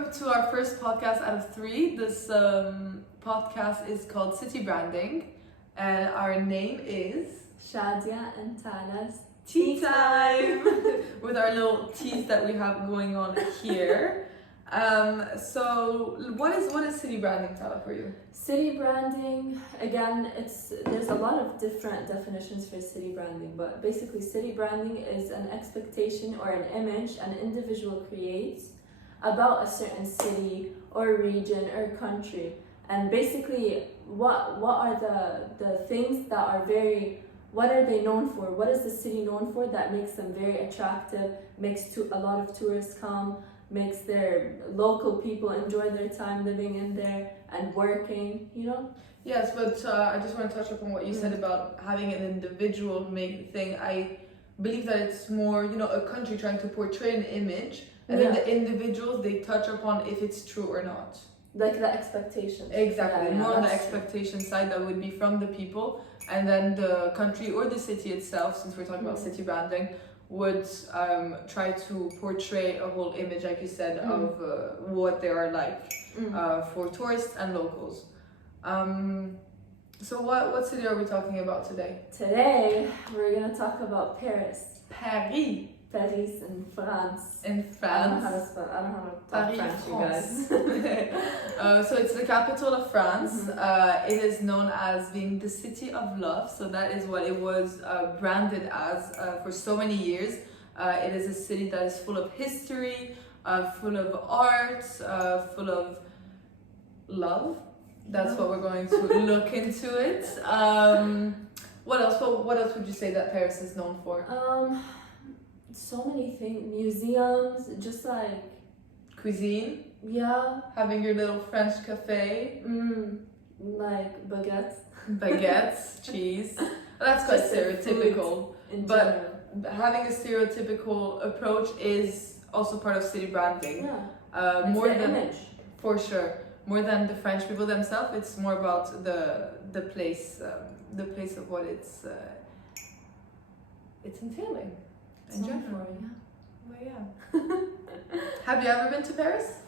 welcome to our first podcast out of 3. This podcast is called City Branding, and our name is Shadia and Tala's Tea Time with our little teas that we have going on here. So what is city branding, Tala, for you? City branding, again, there's a lot of different definitions for city branding, but basically city branding is an expectation or an image an individual creates about a certain city or region or country. And basically what are the things that are what are they known for? What is the city known for that makes them very attractive, makes a lot of tourists come, makes their local people enjoy their time living in there and working, you know? Yes, but I just want to touch upon what you said about having an individual make thing. I believe that it's more, a country trying to portray an image, and then the individuals, they touch upon if it's true or not. Like the expectations. Exactly, more on the expectation side that would be from the people, and then the country or the city itself, since we're talking about city branding, would try to portray a whole image, like you said, of what they are like for tourists and locals. So what city are we talking about today? Today, we're going to talk about Paris. Paris. Paris in France. In France. I don't know how to talk French, you guys. So it's the capital of France. It is known as being the city of love. So that is what it was branded as for so many years. It is a city that is full of history, full of art, full of love. That's what we're going to look into it. What else? What else would you say that Paris is known for? So many things, museums, just like cuisine. Yeah. Having your little French cafe. Like Baguettes, cheese. That's quite stereotypical. But having a stereotypical approach is also part of city branding. Yeah. More than image. For sure. More than the French people themselves, it's more about the place of what it's entailing. In general, Well, yeah. Have you ever been to Paris?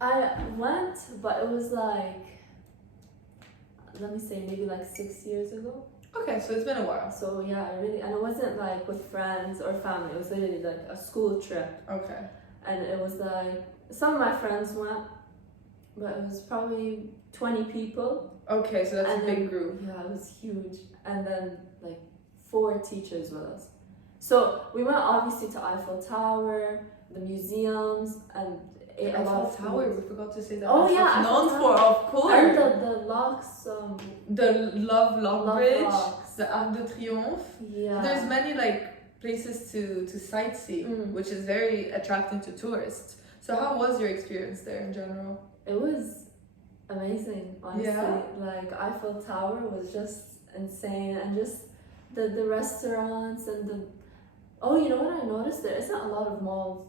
I went, but it was like, let me say, maybe like 6 years ago. Okay, so it's been a while. So yeah, and it wasn't like with friends or family. It was literally like a school trip. Okay. And it was like, some of my friends went, but it was probably 20 people. Okay, so that's a big group. Yeah, it was huge. And then like 4 teachers with us. So we went obviously to Eiffel Tower, the museums, and ate a lot of Tower. We forgot to say that. Oh yeah, known for, of course. And the locks. The Love Bridge, locks. the Arc de Triomphe. Yeah. There's many places to sightsee, which is very attracting to tourists. So how was your experience there in general? It was amazing, honestly. Yeah. Like Eiffel Tower was just insane, and just the restaurants and the. Oh, you know what I noticed? There isn't a lot of malls.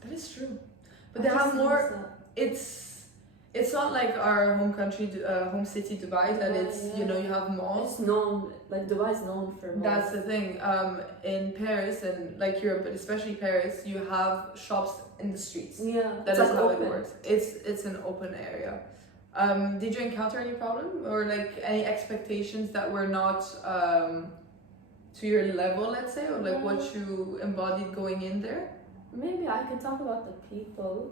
That is true. But they have more. It's not like our home country, home city Dubai, that you have malls. It's known, like Dubai is known for malls. That's the thing. In Paris and like Europe, but especially Paris, you have shops in the streets. Yeah. That is how it works. It's an open area. Did you encounter any problem or like any expectations that were not to your level, let's say, or like what you embodied going in there? Maybe I could talk about the people.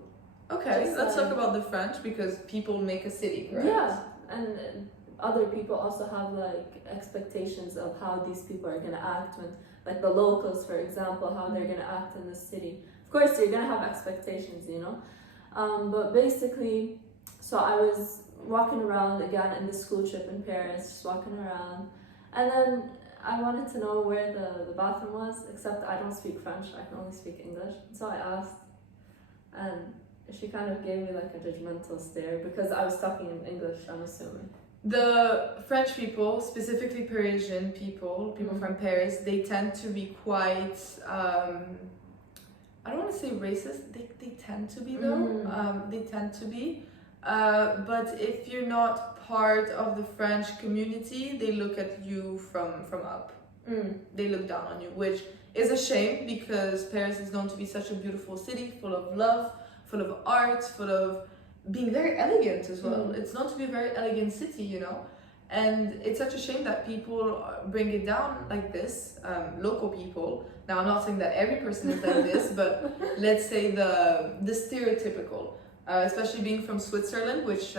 Okay, let's talk about the French, because people make a city, correct? Yeah, and other people also have like expectations of how these people are gonna act when, like the locals, for example, how they're gonna act in the city. Of course, you're gonna have expectations, but basically, so I was walking around again in the school trip in Paris, just walking around, and then I wanted to know where the bathroom was, except I don't speak French, I can only speak English. So I asked, and she kind of gave me like a judgmental stare because I was talking in English, I'm assuming. The French people, specifically Parisian people from Paris, they tend to be quite, I don't want to say racist, they tend to be though, they tend to be. But if you're not part of the French community, they look at you from up. They look down on you, which is a shame because Paris is known to be such a beautiful city full of love, full of art, full of being very elegant as well. It's known to be a very elegant city, you know. And it's such a shame that people bring it down like this, local people. Now, I'm not saying that every person is like this, but let's say the stereotypical, especially being from Switzerland, which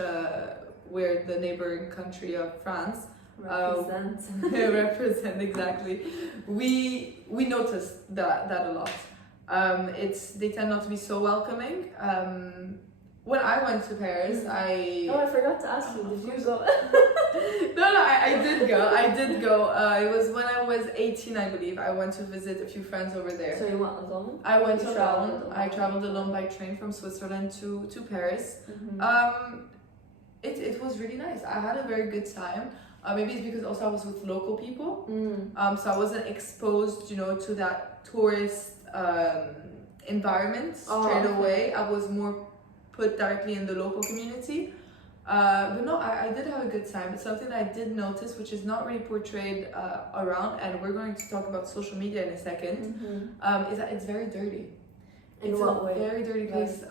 we're the neighboring country of France. Represent exactly. We notice that a lot. They tend not to be so welcoming. When I went to Paris, I forgot to ask you. Did you go? No, I did go. It was when I was 18, I believe. I went to visit a few friends over there. So you went alone? I went alone. I traveled alone by train from Switzerland to Paris. It was really nice. I had a very good time. Maybe it's because also I was with local people. So I wasn't exposed, you know, to that tourist environment straight away. I was more put directly in the local community. But no, I did have a good time. But something that I did notice, which is not really portrayed around, and we're going to talk about social media in a second, is that it's very dirty. In what way? Very dirty place.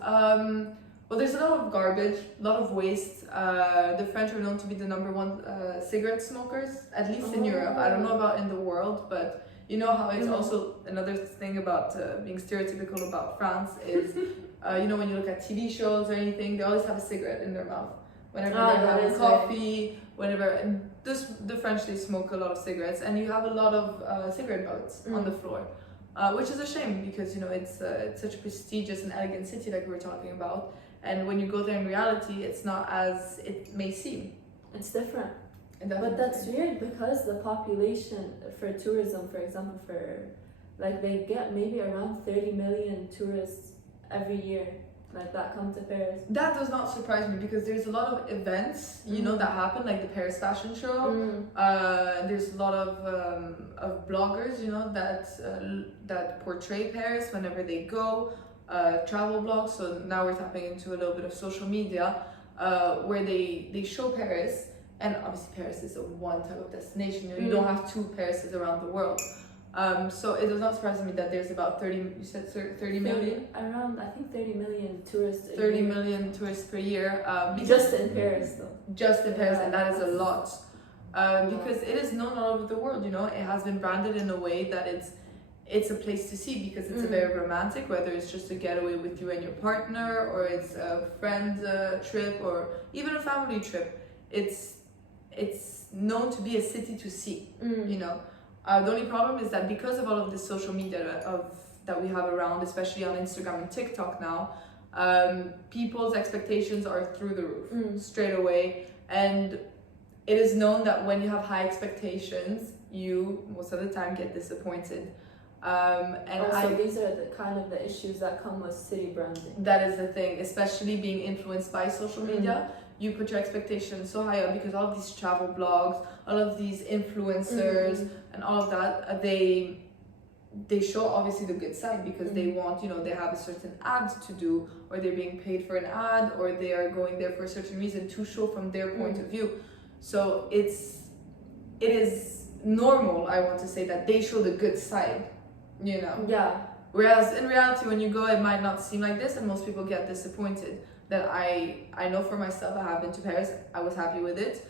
Well, there's a lot of garbage, a lot of waste. The French are known to be the #1 cigarette smokers, at least in Europe. I don't know about in the world, but you know how it's also another thing about being stereotypical about France is, you know, when you look at TV shows or anything, they always have a cigarette in their mouth. Whenever they're having coffee, whenever, and the French, they smoke a lot of cigarettes, and you have a lot of cigarette butts on the floor, which is a shame because, you know, it's such a prestigious and elegant city like we were talking about, and when you go there in reality, it's not as it may seem. It's different. But that's weird because the population for tourism, for example, like they get maybe around 30 million tourists every year. Like that come to Paris. That does not surprise me because there's a lot of events, you know, that happen, like the Paris Fashion Show. There's a lot of bloggers, you know, that portray Paris whenever they go, travel blogs. So now we're tapping into a little bit of social media, where they show Paris, and obviously Paris is a one type of destination. You know, you don't have two Parises around the world. So it does not surprise me that there's about 30 million? Around, I think 30 million tourists 30 million tourists per year. Just in Paris though. Just in Paris, and that is a lot. Because it is known all over the world, you know, it has been branded in a way that it's a place to see because it's a very romantic, whether it's just a getaway with you and your partner, or it's a friend trip, or even a family trip. It's known to be a city to see, you know. The only problem is that because of all of this social media that we have around, especially on Instagram and TikTok now, people's expectations are through the roof straight away. And it is known that when you have high expectations, you most of the time get disappointed. And also, these are the kind of the issues that come with city branding. That is the thing, especially being influenced by social media. You put your expectations so high up because all of these travel blogs, all of these influencers, and all of that, they show obviously the good side because they want, you know, they have a certain ad to do, or they're being paid for an ad, or they are going there for a certain reason to show from their point of view. So it is normal, I want to say, that they show the good side, you know. Yeah. Whereas in reality, when you go, it might not seem like this, and most people get disappointed. That I know for myself, I have been to Paris. I was happy with it.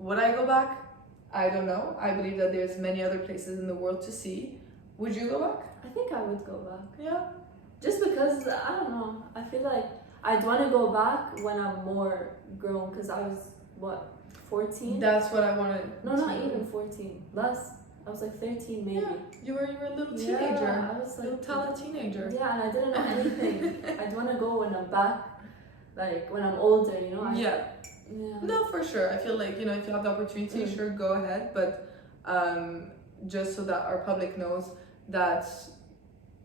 Would I go back? I don't know. I believe that there's many other places in the world to see. Would you go back? I think I would go back. Yeah. Just because, I don't know, I feel like I'd want to go back when I'm more grown, because I was, 14? That's what I wanted. No, not even 14. Less. I was like 13 maybe. Yeah, you were a little teenager. Yeah, I was like little Tala teenager. Yeah, and I didn't know anything. I'd want to go when I'm back, like when I'm older, you know. Yeah. No, for sure. I feel like, you know, if you have the opportunity, sure, go ahead. But just so that our public knows that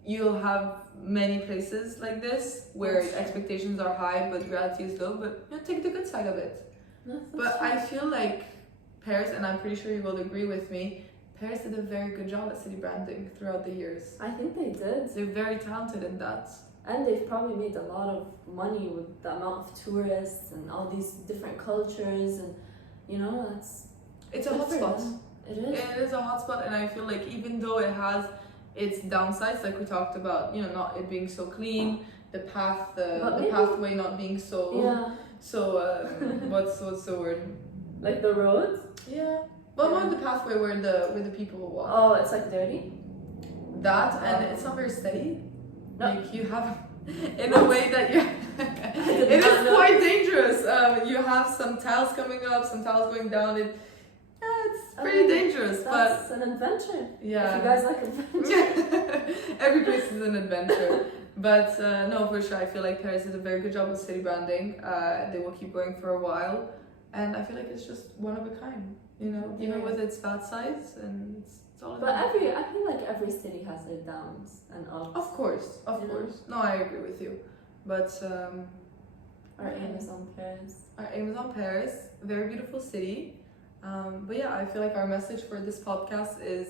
you'll have many places like this where expectations are high, but reality is low. But you know, take the good side of it. But I feel like Paris, and I'm pretty sure you will agree with me, Paris did a very good job at city branding throughout the years. I think they did. They're very talented in that. And they've probably made a lot of money with the amount of tourists and all these different cultures, and you know, it's a hotspot. It is. It is a hotspot, and I feel like even though it has its downsides, like we talked about, you know, not it being so clean, the path, But the maybe- pathway not being so Yeah, so what's the word? like the roads. Yeah. Well, Yeah. not the pathway where the people will walk. Oh, it's like dirty. That, and it's not very steady. No. Like you have, in a way that you, it not is know. quite dangerous. You have some tiles coming up, some tiles going down. It's pretty dangerous, but That's an adventure. If you yeah. guys like adventure. Every place is an adventure. But no, for sure, I feel like Paris did a very good job with city branding. They will keep going for a while, and I feel like it's just one of a kind. You know, even Yeah. with its bad sides, and it's all. But I feel like every city has their downs and ups. Of course. You know? No, I agree with you. But Our aim is on Paris. our aim is on Paris, very beautiful city. But yeah, I feel like our message for this podcast is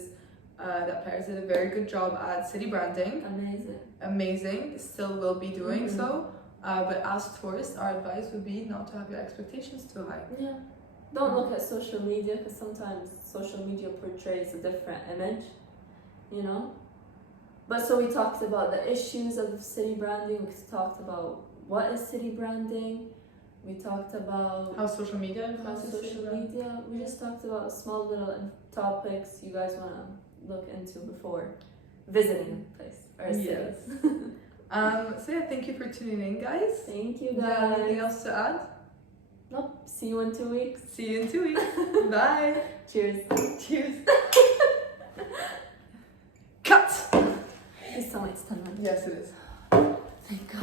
that Paris did a very good job at city branding. Amazing, still will be doing Mhm. so. But as tourists, our advice would be not to have your expectations too high. Yeah. Don't look at social media because sometimes social media portrays a different image, you know? But so we talked about the issues of city branding, we talked about what is city branding, we talked about How social media how influences city social branding. media, we just talked about small little topics you guys want to look into before visiting a place or a city. Yes. So yeah, thank you for tuning in, guys. Thank you Do you have anything guys. else to add? Nope. See you in 2 weeks. See you in 2 weeks. Bye. Cheers. Cheers. Cut. Please tell me it's 10 minutes. Yes, it is. Thank God.